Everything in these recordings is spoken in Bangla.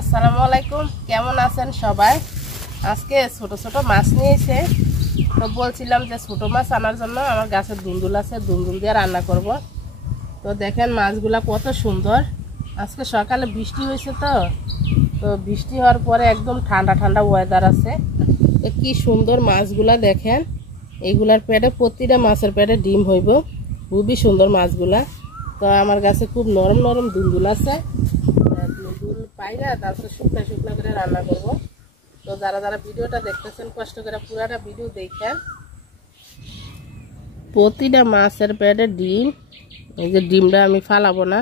আসসালামু আলাইকুম, কেমন আছেন সবাই? আজকে ছোট ছোট মাছ নিয়েছে, তো বলছিলাম যে ছোট মাছ আনার জন্য আমার গাছে দুন্দুল আছে, দুন্দুল দিয়ে রান্না করব। তো দেখেন মাছগুলা কত সুন্দর। আজকে সকালে বৃষ্টি হয়েছে, তো বৃষ্টি হওয়ার পরে একদম ঠান্ডা ঠান্ডা ওয়েদার আছে। তো কি সুন্দর মাছগুলা দেখেন, এইগুলার পেটে প্রতিটা মাছের পেটে ডিম হইব। খুবই সুন্দর মাছগুলা। তো আমার গাছে খুব নরম নরম দুন্দুল আছে, দুল পাইরা তারপরে শুকনো শুকনো করে রান্না করব। তো যারা যারা ভিডিওটা দেখতেছেন কষ্ট করে পুরাটা ভিডিও দেখেন। প্রতিটা মাছের পেটে ডিম, এই যে ডিমটা আমি ফালাবো না,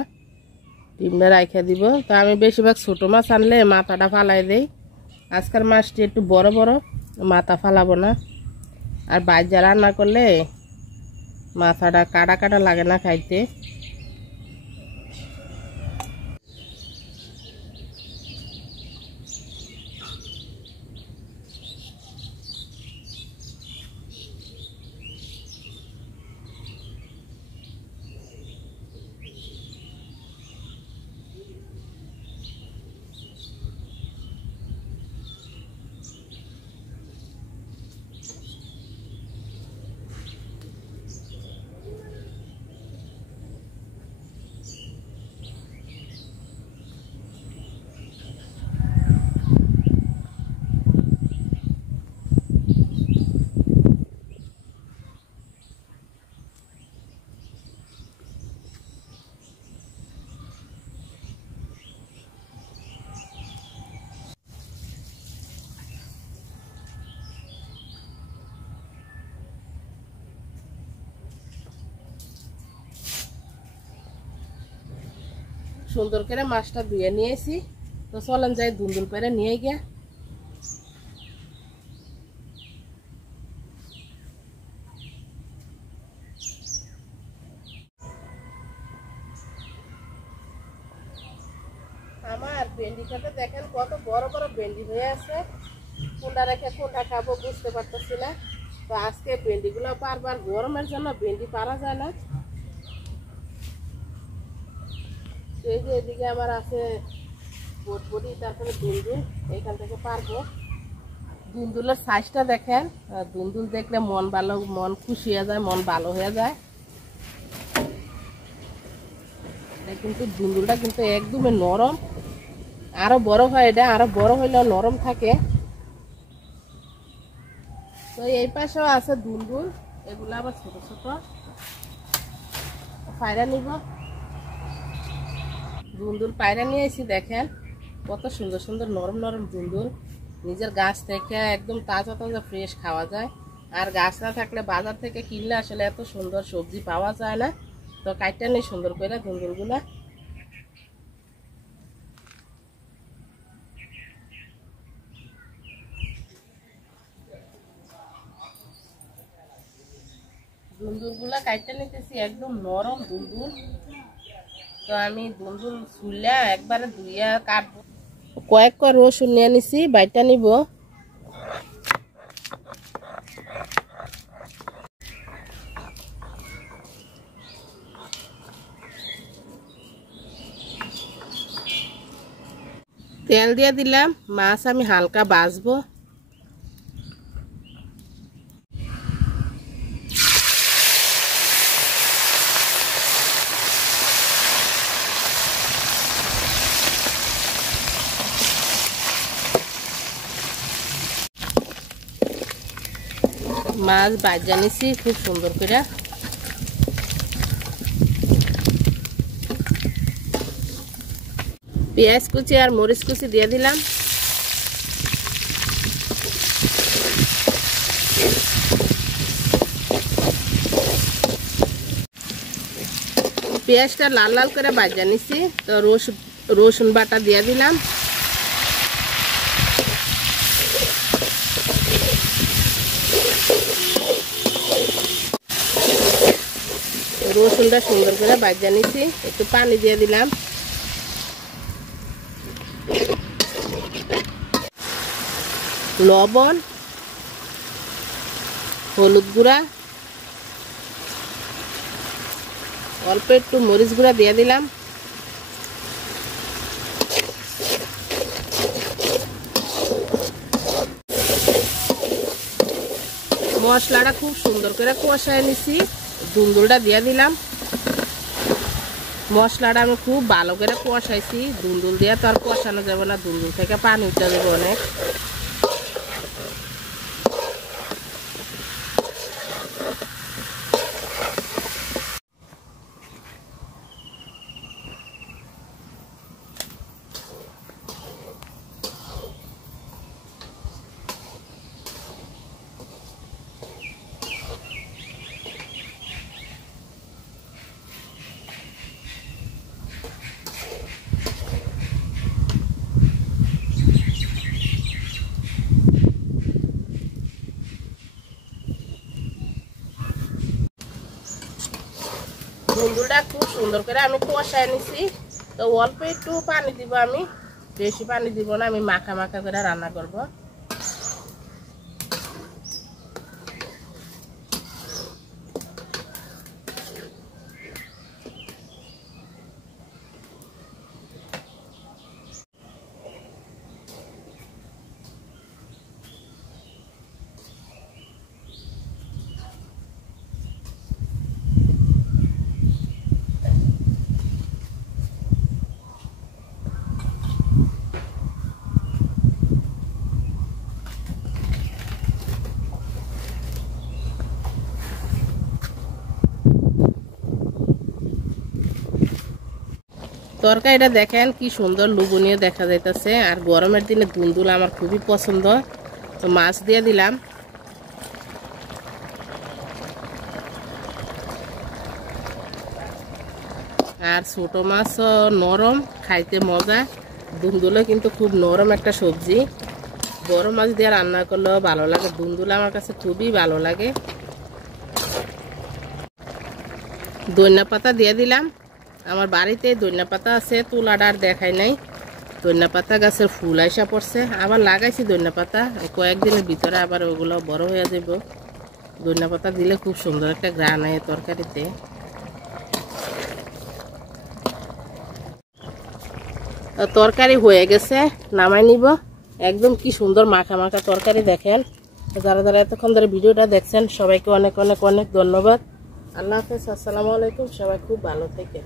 ডিমটা রাখা দিব। তো আমি বেশিরভাগ ছোট মাছ আনলে মাথাটা ফালাই দেই। আজকের মাছটি একটু বড় বড়, মাথা ফালাবো না। আর বাইজা রান্না করলে মাথাটা কাটা কাটা লাগে না খাইতে। সুন্দর করে মাছটা ধুয়ে নিয়েছি। তো চলেন যাই দুন্দুল পেরে নিয়ে গিয়া। আমার ভেন্ডি খেতে দেখেন কত বড় বড় ভেন্ডি হয়ে আছে। কোনটা রেখে কোনটা খাবো বুঝতে পারতেছি না। তো আজকে ভেন্ডিগুলো বারবার গরমের জন্য ভেন্ডি পারা যায় না। এই যে এদিকে আমার আছে বটবটি, তারপরে দুন্দুল, এইখান থেকে পারবো। দুন্দুলের সাইজটা দেখেন, দুন্দুল দেখলে মন ভালো, মন খুশি হয়ে যায়, মন ভালো হয়ে যায়। কিন্তু দুন্দুলটা কিন্তু একদমই নরম, আরো বড় হয়, এটা আরো বড় হইলেও নরম থাকে। তো এই পাশেও আছে দুন্দুল, এগুলো আবার ছোট ছোট। পায়রা নিব, দুন্দুল পায়রা নিয়ে এসেছি। দেখেন কত সুন্দর সুন্দর নরম নরম দুন্দুল, নিজের গাছ থেকে একদম তাজা তাজা ফ্রেশ খাওয়া যায়। আর গাছ না থাকলে বাজার থেকে কিনলে আসলে এত সুন্দর সবজি পাওয়া যায় না। তো কাইটটা নেই সুন্দর করে দুন্দুলগুলা। দুন্দুলগুলা কাইটটা নিতেছি, একদম নরম দুন্দুল। তো আমি দুন্দুল ছুলে একবারে ধুইয়া কাটবো। কয়েক রসুন নিয়ে নিছি, বাইটা নিব। তেল দিয়ে দিলাম, মাছ আমি হালকা ভাজবো। মাছ ভাজা নিছি খুব সুন্দর করে। পেঁয়াজ কুচি আর মরিচ কুচি দিয়ে দিলাম। পেঁয়াজটা লাল লাল করে ভাজা নিছি। তো রসুন বাটা দিয়ে দিলাম। রসুনটা সুন্দর করে ভাজা নিছি, একটু পানি দিয়ে দিলাম। লবণ, হলুদ গুঁড়া, অল্প একটু মরিচ গুঁড়া দিয়ে দিলাম। মশলাটা খুব সুন্দর করে কষায় নিছি, দুন্দুলটা দিয়ে দিলাম। মশলাটা আমি খুব ভালো করে কষাইছি, দুন্দুল দিয়ে তো আর কষানো যাবে না, দুন্দুল থেকে পানি উঠে যাবে অনেক। দুন্দুলটা খুব সুন্দর করে আমি কষায় নিছি। তো অল্প একটু পানি দিব, আমি বেশি পানি দিব না, আমি মাখা মাখা করে রান্না করব। তরকারিটা দেখেন কি সুন্দর লোভনীয় দেখা যাইতেছে, আর গরমের দিনে দুন্দুল আমার খুবই পছন্দ। তো মাছ দিয়ে দিলাম। আর ছোট মাছ নরম, খাইতে মজা। দুন্দুলও কিন্তু খুব নরম একটা সবজি, বড় মাছ দিয়ে রান্না করলেও ভালো লাগে। দুন্দুল আমার কাছে খুবই ভালো লাগে। ধনিয়া পাতা দিয়ে দিলাম। আমার বাড়িতে ধনিয়া পাতা আছে, তুলাটা আর দেখাই নাই। ধনিয়া পাতা গাছের ফুল আইসা পড়ছে, আবার লাগাইছি ধনিয়া পাতা, কয়েকদিনের ভিতরে আবার ওগুলো বড় হয়ে যাব। ধনিয়া পাতা দিলে খুব সুন্দর একটা ঘ্রাণ হয় তরকারিতে। তরকারি হয়ে গেছে, নামাই নিব। একদম কি সুন্দর মাখা মাখা তরকারি দেখেন। যারা যারা এতক্ষণ ধরে ভিডিওটা দেখছেন সবাইকে অনেক অনেক অনেক ধন্যবাদ। আল্লাহ হাফেজ, আসসালামু আলাইকুম। সবাই খুব ভালো থেকে।